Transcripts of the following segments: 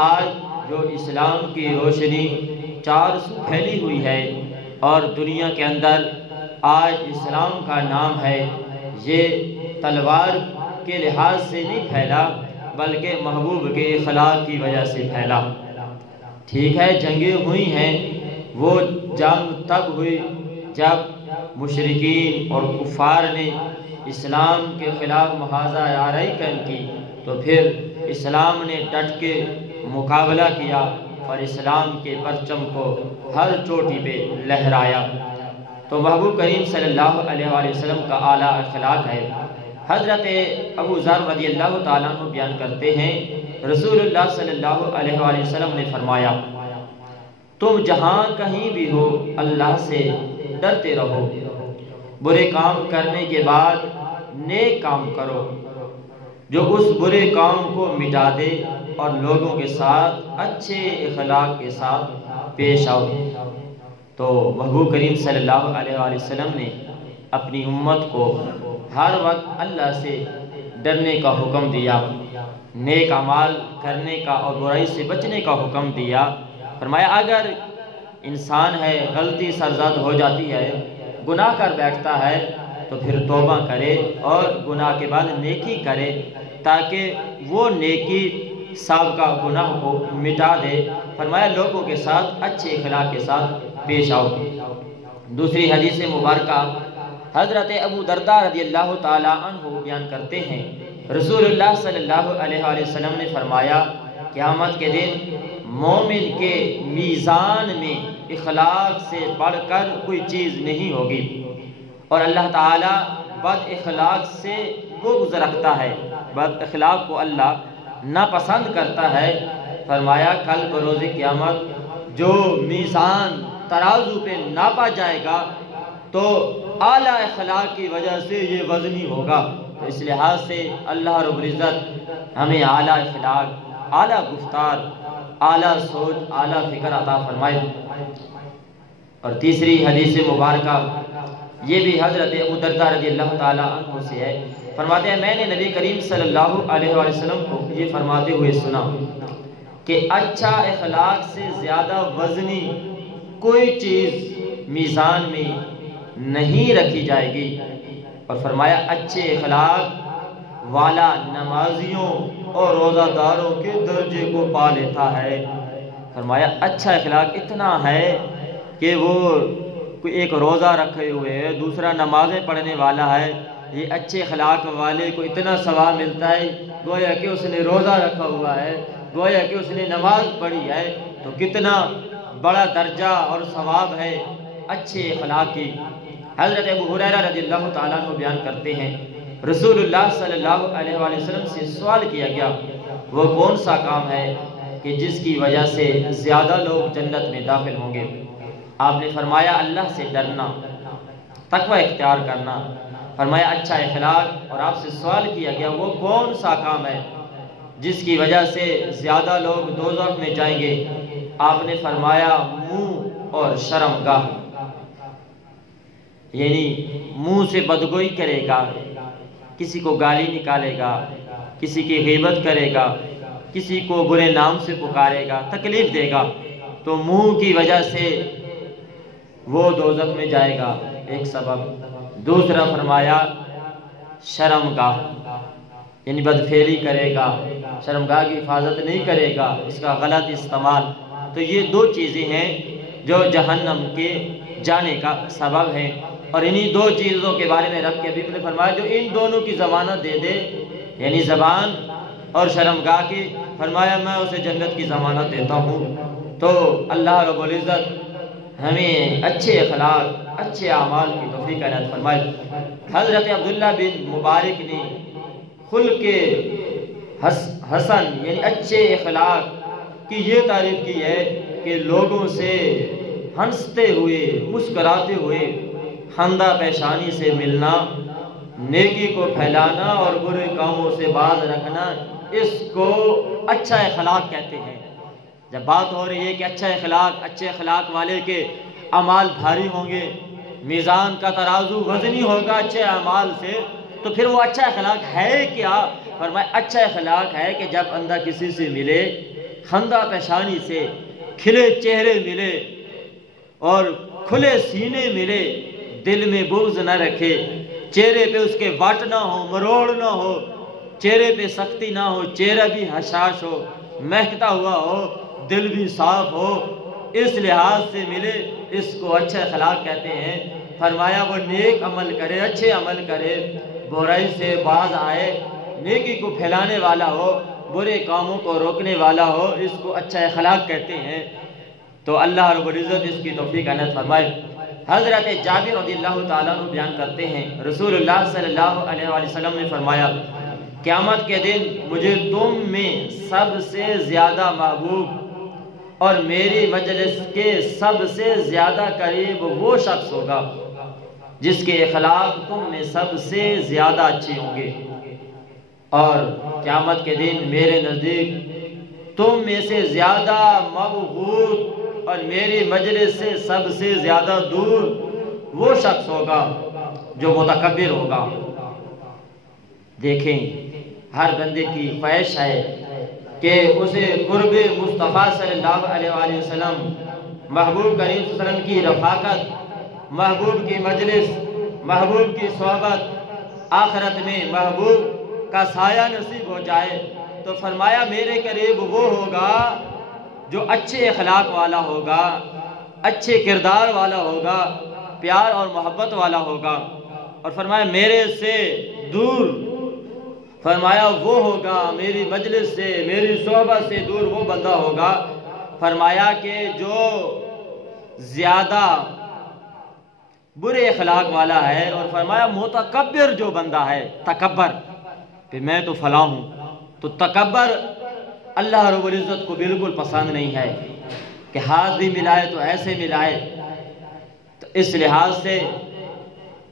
آج جو اسلام کی روشنی چار سو پھیلی ہوئی ہے اور دنیا کے اندر آج اسلام کا نام ہے، یہ تلوار کے لحاظ سے نہیں پھیلا بلکہ محبوب کے اخلاق کی وجہ سے پھیلا۔ ٹھیک ہے جنگیں ہوئی ہیں، وہ جنگ تب ہوئی جب مشرکین اور کفار نے اسلام کے خلاف محاذہ آرائی کی، تو پھر اسلام نے ڈٹ کے مقابلہ کیا اور اسلام کے پرچم کو ہر چوٹی پہ لہرایا۔ تو محبوب کریم صلی اللہ علیہ وآلہ وسلم کا اعلیٰ اخلاق ہے۔ حضرت ابو ذر رضی اللہ تعالیٰ عنہ بیان کرتے ہیں، رسول اللہ صلی اللہ علیہ وآلہ وسلم نے فرمایا، تم جہاں کہیں بھی ہو اللہ سے ڈرتے رہو، برے کام کرنے کے بعد نیک کام کرو جو اس برے کام کو مٹا دے اور لوگوں کے ساتھ اچھے اخلاق کے ساتھ پیش آؤ۔ تو محبوب کریم صلی اللہ علیہ وآلہ وسلم نے اپنی امت کو ہر وقت اللہ سے ڈرنے کا حکم دیا، نیک اعمال کرنے کا اور برائی سے بچنے کا حکم دیا۔ فرمایا اگر انسان ہے غلطی سرزد ہو جاتی ہے، گناہ کر بیٹھتا ہے، تو پھر توبہ کرے اور گناہ کے بعد نیکی کرے تاکہ وہ نیکی سابقہ گناہ کو مٹا دے۔ فرمایا لوگوں کے ساتھ اچھے اخلاق کے ساتھ پیش آؤ۔ دوسری حدیث مبارکہ حضرت ابو درداء رضی اللہ تعالیٰ عنہ بیان کرتے ہیں، رسول اللہ صلی اللہ علیہ وآلہ وسلم نے فرمایا قیامت کے دن مومن کے میزان میں اخلاق سے بڑھ کر کوئی چیز نہیں ہوگی، اور اللہ تعالیٰ بد اخلاق سے بغض رکھتا ہے، بد اخلاق کو اللہ ناپسند کرتا ہے۔ فرمایا کل بروز قیامت جو میزان ترازو پہ ناپا جائے گا تو اعلیٰ اخلاق کی وجہ سے یہ وزنی ہوگا۔ تو اس لحاظ سے اللہ رب العزت ہمیں اعلیٰ اخلاق، اعلیٰ گفتار، اعلیٰ سوچ، اعلیٰ فکر عطا فرمائے۔ اور تیسری حدیث مبارکہ یہ بھی حضرت ابو درداء رضی اللہ تعالیٰ عنہ سے ہے، فرماتے ہیں میں نے نبی کریم صلی اللہ علیہ وآلہ وسلم کو یہ فرماتے ہوئے سنا کہ اچھا اخلاق سے زیادہ وزنی کوئی چیز میزان میں نہیں رکھی جائے گی، اور فرمایا اچھے اخلاق والا نمازیوں اور روزہ داروں کے درجے کو پا لیتا ہے۔ فرمایا اچھا اخلاق اتنا ہے کہ وہ کوئی ایک روزہ رکھے ہوئے ہے، دوسرا نمازیں پڑھنے والا ہے، یہ اچھے اخلاق والے کو اتنا ثواب ملتا ہے گویا کہ اس نے روزہ رکھا ہوا ہے، گویا کہ اس نے نماز پڑھی ہے۔ تو کتنا بڑا درجہ اور ثواب ہے اچھے اخلاق کی۔ حضرت ابو ہریرہ رضی اللہ تعالیٰ عنہ بیان کرتے ہیں رسول اللہ صلی اللہ علیہ وآلہ وسلم سے سوال کیا گیا وہ کون سا کام ہے کہ جس کی وجہ سے زیادہ لوگ جنت میں داخل ہوں گے؟ آپ نے فرمایا اللہ سے ڈرنا، تقوی اختیار کرنا۔ فرمایا اچھا اخلاق، اور آپ سے سوال کیا گیا وہ کون سا کام ہے جس کی وجہ سے زیادہ لوگ دوزخ میں جائیں گے؟ آپ نے فرمایا منہ اور شرمگاہ، یعنی منہ سے بدگوئی کرے گا، کسی کو گالی نکالے گا، کسی کی غیبت کرے گا، کسی کو برے نام سے پکارے گا، تکلیف دے گا، تو منہ کی وجہ سے وہ دوزخ میں جائے گا، ایک سبب۔ دوسرا فرمایا شرمگاہ، یعنی بدفعلی کرے گا، شرمگاہ کی حفاظت نہیں کرے گا، اس کا غلط استعمال۔ تو یہ دو چیزیں ہیں جو جہنم کے جانے کا سبب ہے، اور انہی دو چیزوں کے بارے میں رب کے حبیب نے فرمایا جو ان دونوں کی ضمانت دے دے، یعنی زبان اور شرمگاہ کی، فرمایا میں اسے جنت کی ضمانت دیتا ہوں۔ تو اللہ رب العزت ہمیں اچھے اخلاق، اچھے اعمال کی توفیق عنایت فرمائے۔ حضرت عبداللہ بن مبارک نے خلق حسن یعنی اچھے اخلاق کی یہ تعریف کی ہے کہ لوگوں سے ہنستے ہوئے، مسکراتے ہوئے، خندہ پیشانی سے ملنا، نیکی کو پھیلانا اور برے کاموں سے باز رکھنا، اس کو اچھا اخلاق کہتے ہیں۔ جب بات ہو رہی ہے کہ اچھے اخلاق والے کے اعمال بھاری ہوں گے، میزان کا ترازو وزنی ہوگا اچھے اعمال سے، تو پھر وہ اچھا اخلاق ہے کیا؟ فرمایا اچھا اخلاق ہے کہ جب بندہ کسی سے ملے خندہ پیشانی سے، کھلے چہرے ملے اور کھلے سینے ملے، دل میں بغض نہ رکھے، چہرے پہ اس کے واٹ نہ ہو، مروڑ نہ ہو، چہرے پہ سختی نہ ہو، چہرہ بھی حشاش ہو، مہکتا ہوا ہو، دل بھی صاف ہو، اس لحاظ سے ملے، اس کو اچھے اخلاق کہتے ہیں۔ فرمایا وہ نیک عمل کرے، اچھے عمل کرے، برائی سے باز آئے، نیکی کو پھیلانے والا ہو، برے کاموں کو روکنے والا ہو، اس کو اچھا اخلاق کہتے ہیں۔ تو اللہ رب العزت اس کی توفیق عنایت فرمائے۔ حضرت جابر رضی اللہ تعالیٰ عنہ بیان کرتے ہیں، رسول اللہ صلی اللہ علیہ وآلہ وسلم نے فرمایا قیامت کے دن مجھے تم میں سب سے زیادہ محبوب اور میری مجلس کے سب سے زیادہ قریب وہ شخص ہوگا جس کے اخلاق تم میں سب سے زیادہ اچھے ہوں گے، اور قیامت کے دن میرے نزدیک تم میں سے زیادہ مبغوض اور میری مجلس سے سب سے زیادہ دور وہ شخص ہوگا جو متکبر ہوگا۔ دیکھیں، ہر بندے کی خواہش ہے کہ اسے قرب مصطفیٰ صلی اللہ علیہ وآلہ وسلم، محبوب کریم صلی اللہ علیہ وسلم کی رفاقت، محبوب کی مجلس، محبوب کی صحبت، آخرت میں محبوب کا سایہ نصیب ہو جائے۔ تو فرمایا میرے قریب وہ ہوگا جو اچھے اخلاق والا ہوگا، اچھے کردار والا ہوگا، پیار اور محبت والا ہوگا، اور فرمایا میرے سے دور، فرمایا وہ ہوگا میری مجلس سے، میری صحبت سے دور وہ بندہ ہوگا، فرمایا کہ جو زیادہ برے اخلاق والا ہے، اور فرمایا متکبر جو بندہ ہے، تکبر کہ میں تو فلاں ہوں، تو تکبر اللہ رب العزت کو بالکل پسند نہیں ہے کہ ہاتھ بھی ملائے تو ایسے ملائے۔ تو اس لحاظ سے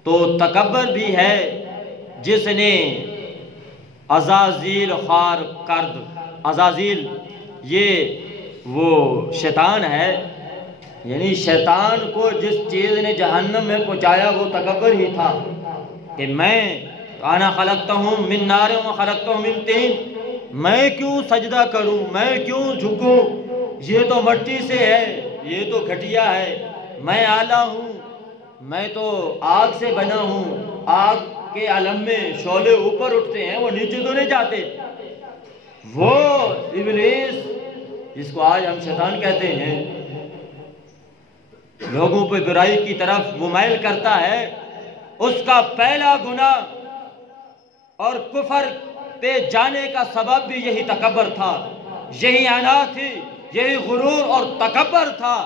تو تکبر بھی ہے جس نے عزازیل خوار کرد، عزازیل یہ وہ شیطان ہے، یعنی شیطان کو جس چیز نے جہنم میں پہنچایا وہ تکبر ہی تھا کہ میں انا خلقتہم من نار و خلقتہم من طین، میں کیوں سجدہ کروں، میں کیوں جھکوں، یہ تو مٹی سے ہے، یہ تو گھٹیا ہے، میں اعلیٰ ہوں، میں تو آگ سے بنا ہوں، آگ کے عالم میں شعلے اوپر اٹھتے ہیں، وہ نیچے تو نہیں جاتے۔ وہ ابلیس جس کو آج ہم شیطان کہتے ہیں، لوگوں پہ برائی کی طرف ممائل کرتا ہے، اس کا پہلا گناہ اور کفر پہ جانے کا سبب بھی یہی تکبر تھا، یہی عناد تھی، یہی غرور اور تکبر تھا۔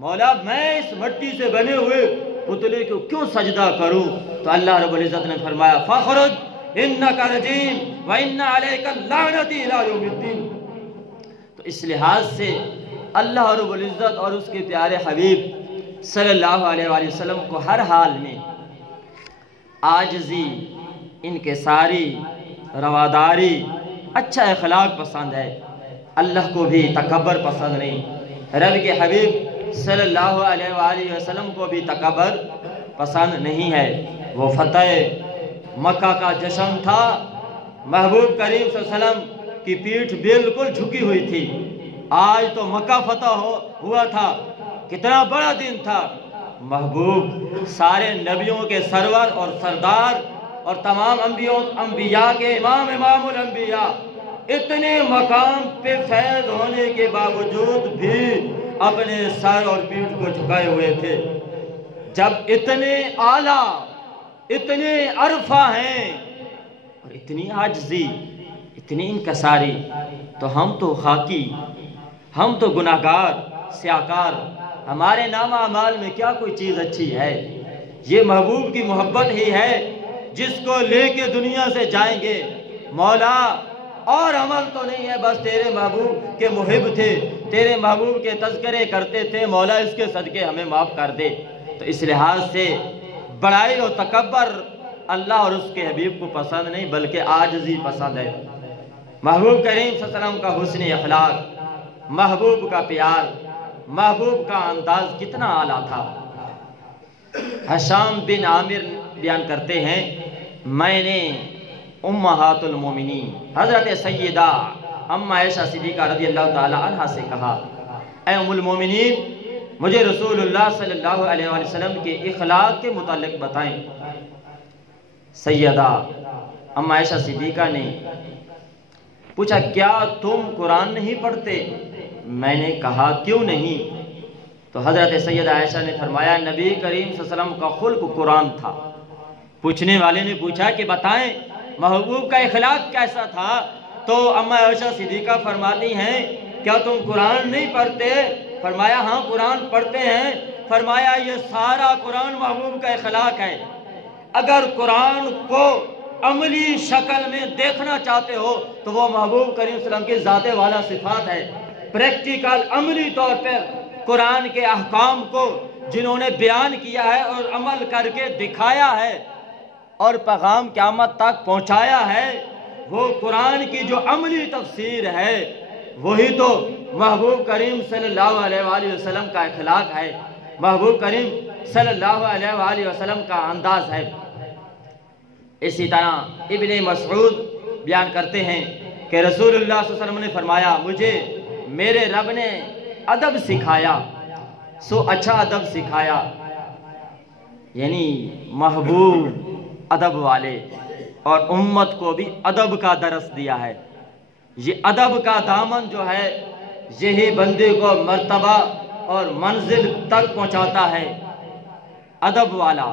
مولا میں اس مٹی سے بنے ہوئے پتلے کو کیوں سجدہ کروں؟ تو اللہ رب العزت نے فرمایا فَخْرُجْ إِنَّكَ رَجِيمٌ وَإِنَّ عَلَيْكَ اللَّعْنَةِ إِلَىٰ يَوْمِ الدِّينِ۔ تو اس لحاظ سے اللہ رب العزت اور اس کے پیارے حبیب صلی اللہ علیہ وآلہ وسلم کو ہر حال میں عاجزی، انکساری، رواداری، اچھا اخلاق پسند ہے، اللہ کو بھی تکبر پسند نہیں۔ رب کے حبیب صلی اللہ علیہ وآلہ وسلم کو بھی تکبر پسند نہیں ہے۔ وہ فتح مکہ کا جشن تھا، محبوب کریم صلی اللہ علیہ وسلم کی پیٹھ بالکل جھکی ہوئی تھی۔ آج تو مکہ فتح ہوا تھا، کتنا بڑا دن تھا، محبوب سارے نبیوں کے سرور اور سردار اور تمام انبیاء کے امام الانبیاء، اتنے مقام پہ فیض ہونے کے باوجود بھی اپنے سر اور پیٹھ کو جھکائے ہوئے تھے۔ جب اتنے اعلیٰ، اتنے عرفہ ہیں اور اتنی عاجزی، اتنی انکساری، تو ہم تو خاکی، ہم تو گناہگار، سیاکار، ہمارے نام اعمال میں کیا کوئی چیز اچھی ہے؟ یہ محبوب کی محبت ہی ہے جس کو لے کے دنیا سے جائیں گے۔ مولا اور عمل تو نہیں ہے، بس تیرے محبوب کے محب تھے، تیرے محبوب کے تذکرے کرتے تھے، مولا اس کے صدقے ہمیں معاف کر دے۔ تو اس لحاظ سے بڑائی اور تکبر اللہ اور اس کے حبیب کو پسند نہیں، بلکہ عاجزی پسند ہے۔ محبوب کریم صلی اللہ علیہ وسلم کا حسن اخلاق، محبوب کا پیار، محبوب کا انداز کتنا اعلیٰ تھا۔ حشام بن عامر بیان کرتے ہیں، میں نے امہات المومنین حضرت سیدہ اما عائشہ صدیقہ رضی اللہ تعالی عنہ سے کہا، اے ام المومنین، مجھے رسول اللہ صلی اللہ علیہ وآلہ وسلم کے اخلاق کے متعلق بتائیں۔ سیدہ اما عائشہ صدیقہ نے پوچھا، کیا تم قرآن نہیں پڑھتے؟ میں نے کہا کیوں نہیں؟ تو حضرت سیدہ عائشہ نے فرمایا، نبی کریم صلی اللہ علیہ وسلم کا خلق قرآن تھا۔ پوچھنے والے نے پوچھا کہ بتائیں محبوب کا اخلاق کیسا تھا؟ تو اما عائشہ صدیقہ فرماتی ہیں، کیا تم قرآن نہیں پڑھتے؟ فرمایا ہاں قرآن پڑھتے ہیں۔ فرمایا یہ سارا قرآن محبوب کا اخلاق ہے۔ اگر قرآن کو عملی شکل میں دیکھنا چاہتے ہو تو وہ محبوب کریم صلی اللہ علیہ وسلم کی ذات والا صفات ہے۔ پریکٹیکل عملی طور پر قرآن کے احکام کو جنہوں نے بیان کیا ہے اور عمل کر کے دکھایا ہے اور پیغام قیامت تک پہنچایا ہے، وہ قرآن کی جو عملی تفسیر ہے وہی تو محبوب کریم صلی اللہ علیہ وآلہ وسلم کا اخلاق ہے، محبوب کریم صلی اللہ علیہ وآلہ وسلم کا انداز ہے۔ اسی طرح ابن مسعود بیان کرتے ہیں کہ رسول اللہ صلی اللہ علیہ وسلم نے فرمایا، مجھے میرے رب نے ادب سکھایا، سو اچھا ادب سکھایا، یعنی محبوب ادب والے، اور امت کو بھی ادب کا درس دیا ہے۔ یہ ادب کا دامن جو ہے یہی بندے کو مرتبہ اور منزل تک پہنچاتا ہے۔ ادب والا،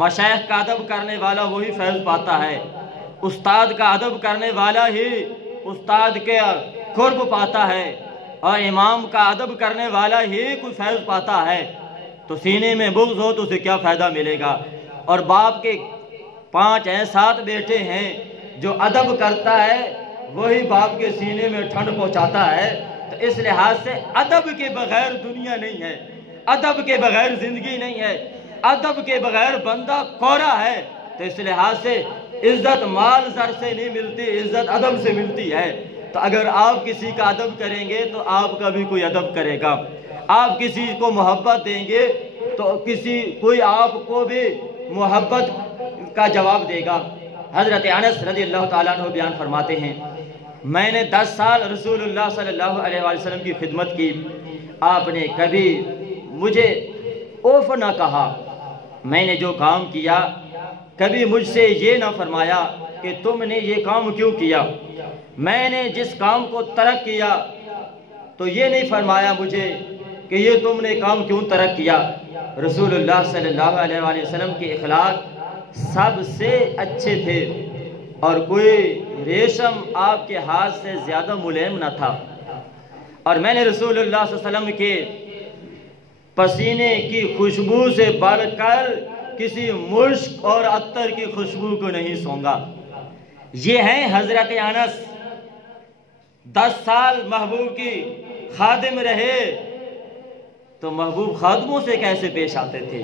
مشائخ کا ادب کرنے والا وہی فیض پاتا ہے، استاد کا ادب کرنے والا ہی استاد کے قرب پاتا ہے، اور امام کا ادب کرنے والا ہی کوئی فیض پاتا ہے۔ تو سینے میں بغض ہو تو اسے کیا فائدہ ملے گا؟ اور باپ کے 5 ہیں 7 بیٹے ہیں، جو ادب کرتا ہے وہی باپ کے سینے میں ٹھنڈ پہنچاتا ہے۔ تو اس لحاظ سے ادب کے بغیر دنیا نہیں ہے، ادب کے بغیر زندگی نہیں ہے، ادب کے بغیر بندہ کورا ہے۔ تو اس لحاظ سے عزت مال زر سے نہیں ملتی، عزت ادب سے ملتی ہے۔ تو اگر آپ کسی کا ادب کریں گے تو آپ کا بھی کوئی ادب کرے گا، آپ کسی کو محبت دیں گے تو کوئی آپ کو بھی محبت کا جواب دے گا۔ حضرت انس رضی اللہ تعالیٰ عنہ بیان فرماتے ہیں، میں نے 10 سال رسول اللہ صلی اللہ علیہ وآلہ وسلم کی خدمت کی، آپ نے کبھی مجھے اوف نہ کہا۔ میں نے جو کام کیا کبھی مجھ سے یہ نہ فرمایا کہ تم نے یہ کام کیوں کیا۔ میں نے جس کام کو ترک کیا تو یہ نہیں فرمایا مجھے کہ یہ تم نے کام کیوں ترک کیا۔ رسول اللہ صلی اللہ علیہ وآلہ وسلم کے اخلاق سب سے اچھے تھے، اور کوئی ریشم آپ کے ہاتھ سے زیادہ ملائم نہ تھا۔ اور میں نے رسول اللہ صلی اللہ علیہ وسلم کے پسینے کی خوشبو سے بڑھ کر کسی مشک اور عطر کی خوشبو کو نہیں سونگا۔ یہ ہیں حضرت انس، 10 سال محبوب کی خادم رہے، تو محبوب خادموں سے کیسے پیش آتے تھے؟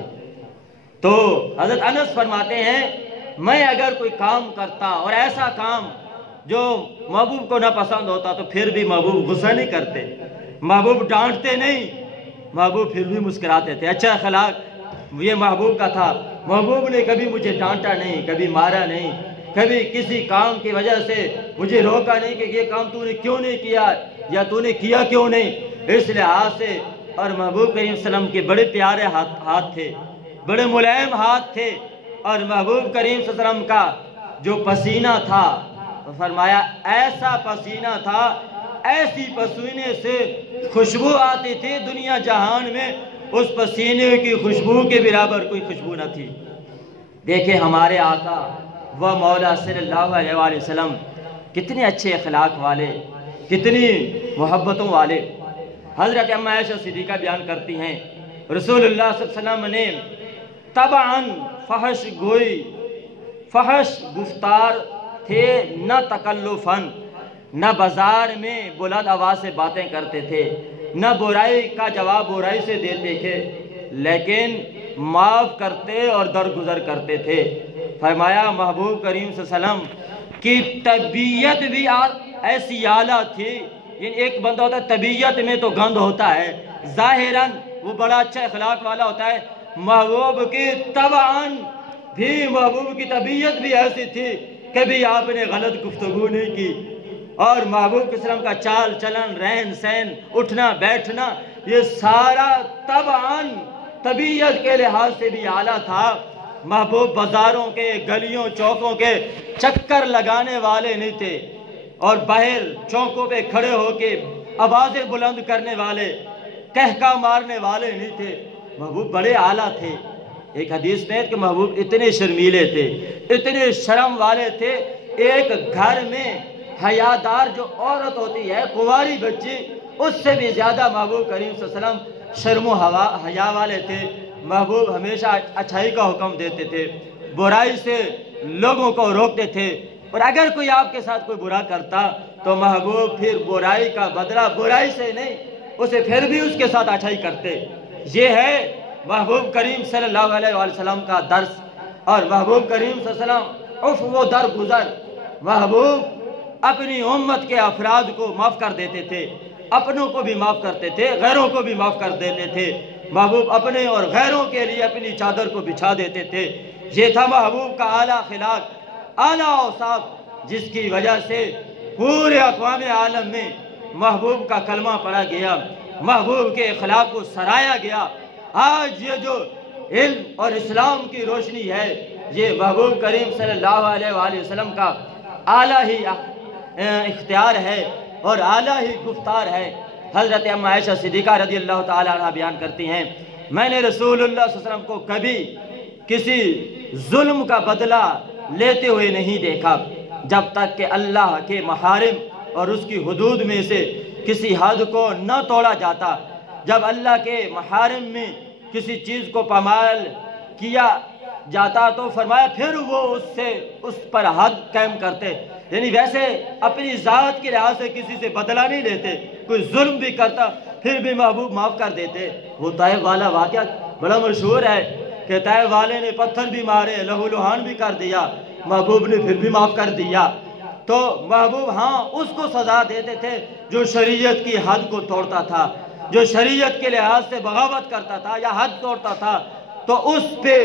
تو حضرت انس فرماتے ہیں، میں اگر کوئی کام کرتا اور ایسا کام جو محبوب کو نہ پسند ہوتا تو پھر بھی محبوب غصہ نہیں کرتے، محبوب ڈانٹتے نہیں، محبوب پھر بھی مسکراتے تھے۔ اچھا اخلاق یہ محبوب کا تھا۔ محبوب نے کبھی مجھے ڈانٹا نہیں، کبھی مارا نہیں، کبھی کسی کام کی وجہ سے مجھے روکا نہیں کہ یہ کام تو نے کیوں نہیں کیا یا تو نے کیا کیوں نہیں۔ اس لحاظ سے اور محبوب کریم صلی اللہ علیہ وسلم کے بڑے پیارے ہاتھ تھے، بڑے ملائم ہاتھ تھے، اور محبوب کریم صلی اللہ علیہ وسلم کا جو پسینہ تھا فرمایا ایسا پسینہ تھا، ایسی پسینے سے خوشبو آتی تھی، دنیا جہان میں اس پسینے کی خوشبو کے برابر کوئی خوشبو نہ تھی۔ دیکھیں ہمارے آقا و مولا صلی اللہ علیہ وآلہ وسلم کتنے اچھے اخلاق والے، کتنی محبتوں والے۔ حضرت اما عائشہ صدیقہ بیان کرتی ہیں، رسول اللہ صلی اللہ علیہ وسلم نے طبعاً فحش گوئی، فحش گفتار تھے، نہ تکلفاً، نہ بازار میں بلند آواز سے باتیں کرتے تھے، نہ برائی کا جواب برائی سے دیتے تھے، لیکن معاف کرتے اور درگزر کرتے تھے۔ فرمایا محبوب کریم صلی اللہ علیہ وسلم کی طبیعت بھی ایسی اعلیٰ تھی، یعنی ایک بندہ ہوتا ہے طبیعت میں تو گند ہوتا ہے، ظاہراً وہ بڑا اچھا اخلاق والا ہوتا ہے، محبوب کی طبعاً بھی محبوب کی طبیعت بھی ایسی تھی، کبھی آپ نے غلط گفتگو نہیں کی، اور محبوب کے وسلم کا چال چلن، رہن سہن، اٹھنا بیٹھنا، یہ سارا طبعاً طبیعت کے لحاظ سے بھی اعلیٰ تھا۔ محبوب بازاروں کے، گلیوں چوکوں کے چکر لگانے والے نہیں تھے، اور باہر چوکوں پہ کھڑے ہو کے آوازیں بلند کرنے والے، کہکا مارنے والے نہیں تھے۔ محبوب بڑے اعلیٰ تھے۔ ایک حدیث میں کہ محبوب اتنے شرمیلے تھے، اتنے شرم والے تھے، ایک گھر میں حیادار جو عورت ہوتی ہے، کنواری بچی، اس سے بھی زیادہ محبوب کریم صلی اللہ علیہ وسلم شرم و حیا والے تھے۔ محبوب ہمیشہ اچھائی کا حکم دیتے تھے، برائی سے لوگوں کو روکتے تھے، اور اگر کوئی آپ کے ساتھ کوئی برا کرتا تو محبوب پھر برائی کا بدلہ برائی سے نہیں، اسے پھر بھی اس کے ساتھ اچھائی کرتے۔ یہ ہے محبوب کریم صلی اللہ علیہ وسلم کا درس۔ اور محبوب کریم صلی اللہ علیہ وسلم عفو و درگزر، محبوب اپنی امت کے افراد کو معاف کر دیتے تھے، اپنوں کو بھی معاف کرتے تھے، غیروں کو بھی معاف کر دیتے تھے۔ محبوب اپنے اور غیروں کے لیے اپنی چادر کو بچھا دیتے تھے۔ یہ تھا محبوب کا اعلیٰ اخلاق، اعلیٰ اوصاف، جس کی وجہ سے پورے اقوام عالم میں محبوب کا کلمہ پڑھا گیا، محبوب کے اخلاق کو سرایا گیا۔ آج یہ جو علم اور اسلام کی روشنی ہے، یہ محبوب کریم صلی اللہ علیہ وآلہ وسلم کا اعلیٰ ہی اختیار ہے اور اعلیٰ ہی گفتار ہے۔ حضرت ام عائشہ صدیقہ رضی اللہ تعالیٰ عنہ بیان کرتی ہیں، میں نے رسول اللہ صلی اللہ علیہ وسلم کو کبھی کسی ظلم کا بدلہ لیتے ہوئے نہیں دیکھا جب تک کہ اللہ کے محارم اور اس کی حدود میں سے کسی حد کو نہ توڑا جاتا۔ جب اللہ کے محارم میں کسی چیز کو پامال کیا جاتا تو فرمایا پھر وہ اس پر حد قائم کرتے، یعنی ویسے اپنی ذات کے لحاظ سے کسی سے بدلہ نہیں لیتے، کوئی ظلم بھی کرتا پھر بھی محبوب معاف کر دیتے۔ وہ طائف والا واقعہ بڑا مشہور ہے کہ طائف والے نے پتھر بھی مارے، لہو لہان بھی کر دیا، محبوب نے پھر بھی معاف کر دیا۔ تو محبوب ہاں اس کو سزا دیتے تھے جو شریعت کی حد کو توڑتا تھا، جو شریعت کے لحاظ سے بغاوت کرتا تھا یا حد توڑتا تھا، تو اس پہ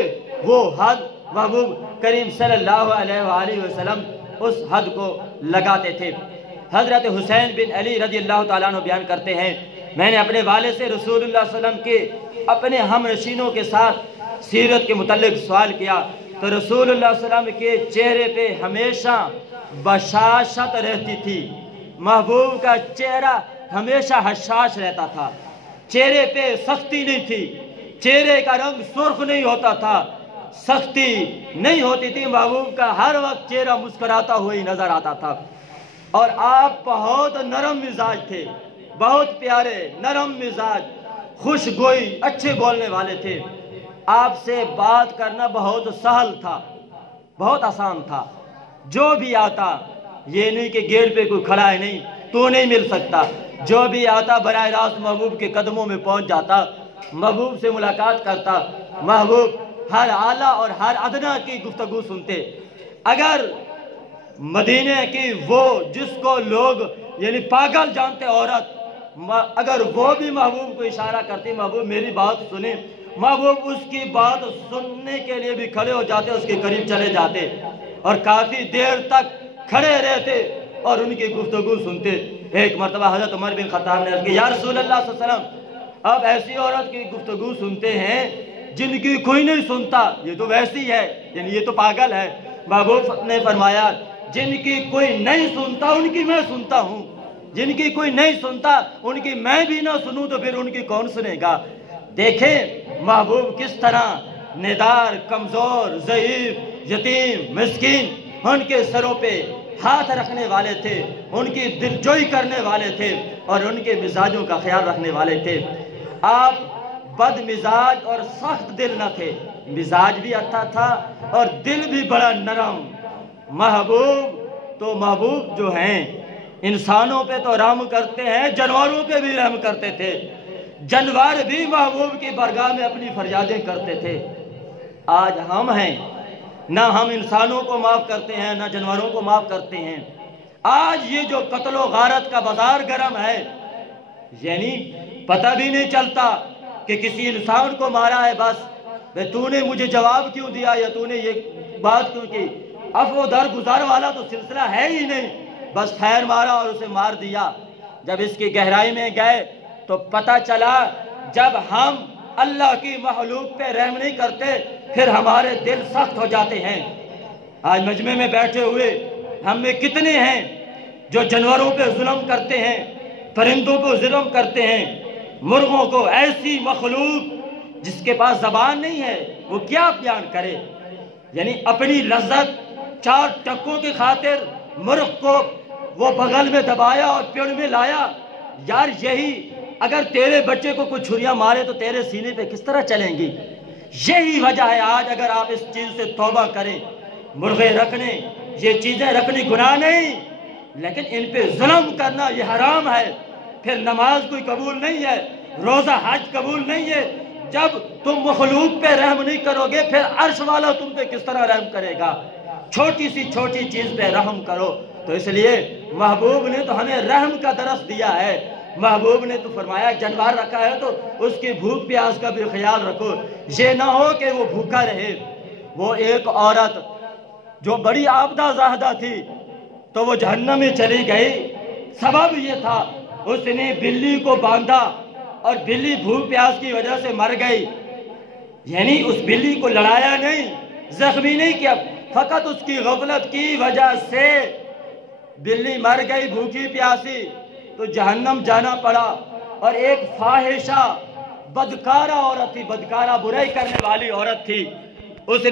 وہ حد محبوب کریم صلی اللہ علیہ وآلہ وسلم اس حد کو لگاتے تھے۔ حضرت حسین بن علی رضی اللہ تعالیٰ عنہ بیان کرتے ہیں، میں نے اپنے والد سے رسول اللہ صلی اللہ علیہ وسلم کے اپنے ہم نشینوں کے ساتھ سیرت کے متعلق سوال کیا تو رسول اللہ صلی اللہ علیہ وسلم کے چہرے پہ ہمیشہ بشاشت رہتی تھی۔ محبوب کا چہرہ ہمیشہ حشاش رہتا تھا، چہرے پہ سختی نہیں تھی، چہرے کا رنگ سرخ نہیں ہوتا تھا، سختی نہیں ہوتی تھی۔ محبوب کا ہر وقت چہرہ مسکراتا ہوا ہی نظر آتا تھا، اور آپ بہت نرم مزاج تھے، بہت پیارے نرم مزاج، خوش گوئی، اچھے بولنے والے تھے۔ آپ سے بات کرنا بہت سہل تھا، بہت آسان تھا۔ جو بھی آتا، یہ نہیں کہ گیٹ پہ کوئی کھڑا ہے نہیں تو نہیں مل سکتا، جو بھی آتا براہ راست محبوب کے قدموں میں پہنچ جاتا، محبوب سے ملاقات کرتا۔ محبوب ہر اعلیٰ اور ہر ادنا کی گفتگو سنتے۔ اگر مدینہ کی وہ جس کو لوگ یعنی پاگل جانتے عورت، اگر وہ بھی محبوب کو اشارہ کرتی محبوب میری بات سنیں، محبوب اس کی بات سننے کے لیے بھی کھڑے ہو جاتے، اس کے قریب چلے جاتے اور کافی دیر تک کھڑے رہتے اور ان کی گفتگو سنتے۔ ایک مرتبہ حضرت عمر بن خطاب نے عرض کیا، یا رسول اللہ صلی اللہ علیہ وسلم، آپ ایسی عورت کی گفتگو سنتے ہیں جن کی کوئی نہیں سنتا، یہ تو ویسی ہے، یعنی یہ تو پاگل ہے۔ محبوب نے فرمایا، جن کی کوئی نہیں سنتا ان کی میں سنتا ہوں، جن کی کوئی نہیں سنتا ان کی میں بھی نہ سنوں تو پھر ان کی کون سنے گا۔ دیکھیں محبوب کس طرح ندار، کمزور، ضعیف، یتیم، مسکین، ان کے سروں پہ ہاتھ رکھنے والے تھے، ان کی دلجوئی کرنے والے تھے اور ان کے مزاجوں کا خیال رکھنے والے تھے۔ آپ بد مزاج اور سخت دل نہ تھے، مزاج بھی اچھا تھا اور دل بھی بڑا نرم۔ محبوب جو ہیں انسانوں پہ تو رحم کرتے ہیں، جانوروں پہ بھی رحم کرتے تھے، جانور بھی محبوب کی بارگاہ میں اپنی فریادیں کرتے تھے۔ آج ہم ہیں، نہ ہم انسانوں کو معاف کرتے ہیں نہ جانوروں کو معاف کرتے ہیں۔ آج یہ جو قتل و غارت کا بازار گرم ہے، یعنی پتہ بھی نہیں چلتا کہ کسی انسان کو مارا ہے، بس تو نے مجھے جواب کیوں دیا یا تو نے یہ بات کیوں کی، عفو درگزار والا تو سلسلہ ہے ہی نہیں۔ بس پھیر مارا اور اسے مار دیا۔ جب اس کی گہرائی میں گئے تو پتہ چلا جب ہم اللہ کی مخلوق پہ رحم نہیں کرتے پھر ہمارے دل سخت ہو جاتے ہیں۔ آج مجمع میں بیٹھے ہوئے ہم میں کتنے ہیں جو جانوروں پہ ظلم کرتے ہیں، پرندوں پہ ظلم کرتے ہیں، مرغوں کو، ایسی مخلوق جس کے پاس زبان نہیں ہے وہ کیا بیان کرے؟ یعنی اپنی لذت 4 ٹکوں کی خاطر مرغ کو وہ بغل میں دبایا اور پیڑ میں لایا۔ یار یہی اگر تیرے بچے کو کوئی چھریاں مارے تو تیرے سینے پہ کس طرح چلیں گی؟ یہی وجہ ہے آج اگر آپ اس چیز سے توبہ کریں، مرغے رکھنے، یہ چیزیں رکھنی گناہ نہیں، لیکن ان پہ ظلم کرنا یہ حرام ہے۔ پھر نماز کوئی قبول نہیں ہے، روزہ حج قبول نہیں ہے۔ جب تم مخلوق پہ رحم نہیں کرو گے پھر عرش والا تم پہ کس طرح رحم کرے گا؟ چھوٹی سی چھوٹی چیز پہ رحم کرو۔ تو اس لیے محبوب نے تو ہمیں رحم کا درس دیا ہے۔ محبوب نے تو فرمایا جانور رکھا ہے تو اس کی بھوک پیاس کا بھی خیال رکھو، یہ نہ ہو کہ وہ بھوکا رہے۔ وہ ایک عورت جو بڑی آبدہ زاہدہ تھی تو وہ جہنم میں چلی گئی، سبب یہ تھا اس نے بلی کو باندھا اور بلی بھوک پیاس کی وجہ سے مر گئی۔ یعنی اس بلی کو لڑایا نہیں، زخمی نہیں کیا، فقط اس کی غفلت کی وجہ سے بلی مر گئی بھوکی پیاسی، تو جہنم جانا پڑا۔ اور ایک فاحشہ بدکارہ عورت تھی، بدکارہ برائی کرنے والی عورت تھی، اس نے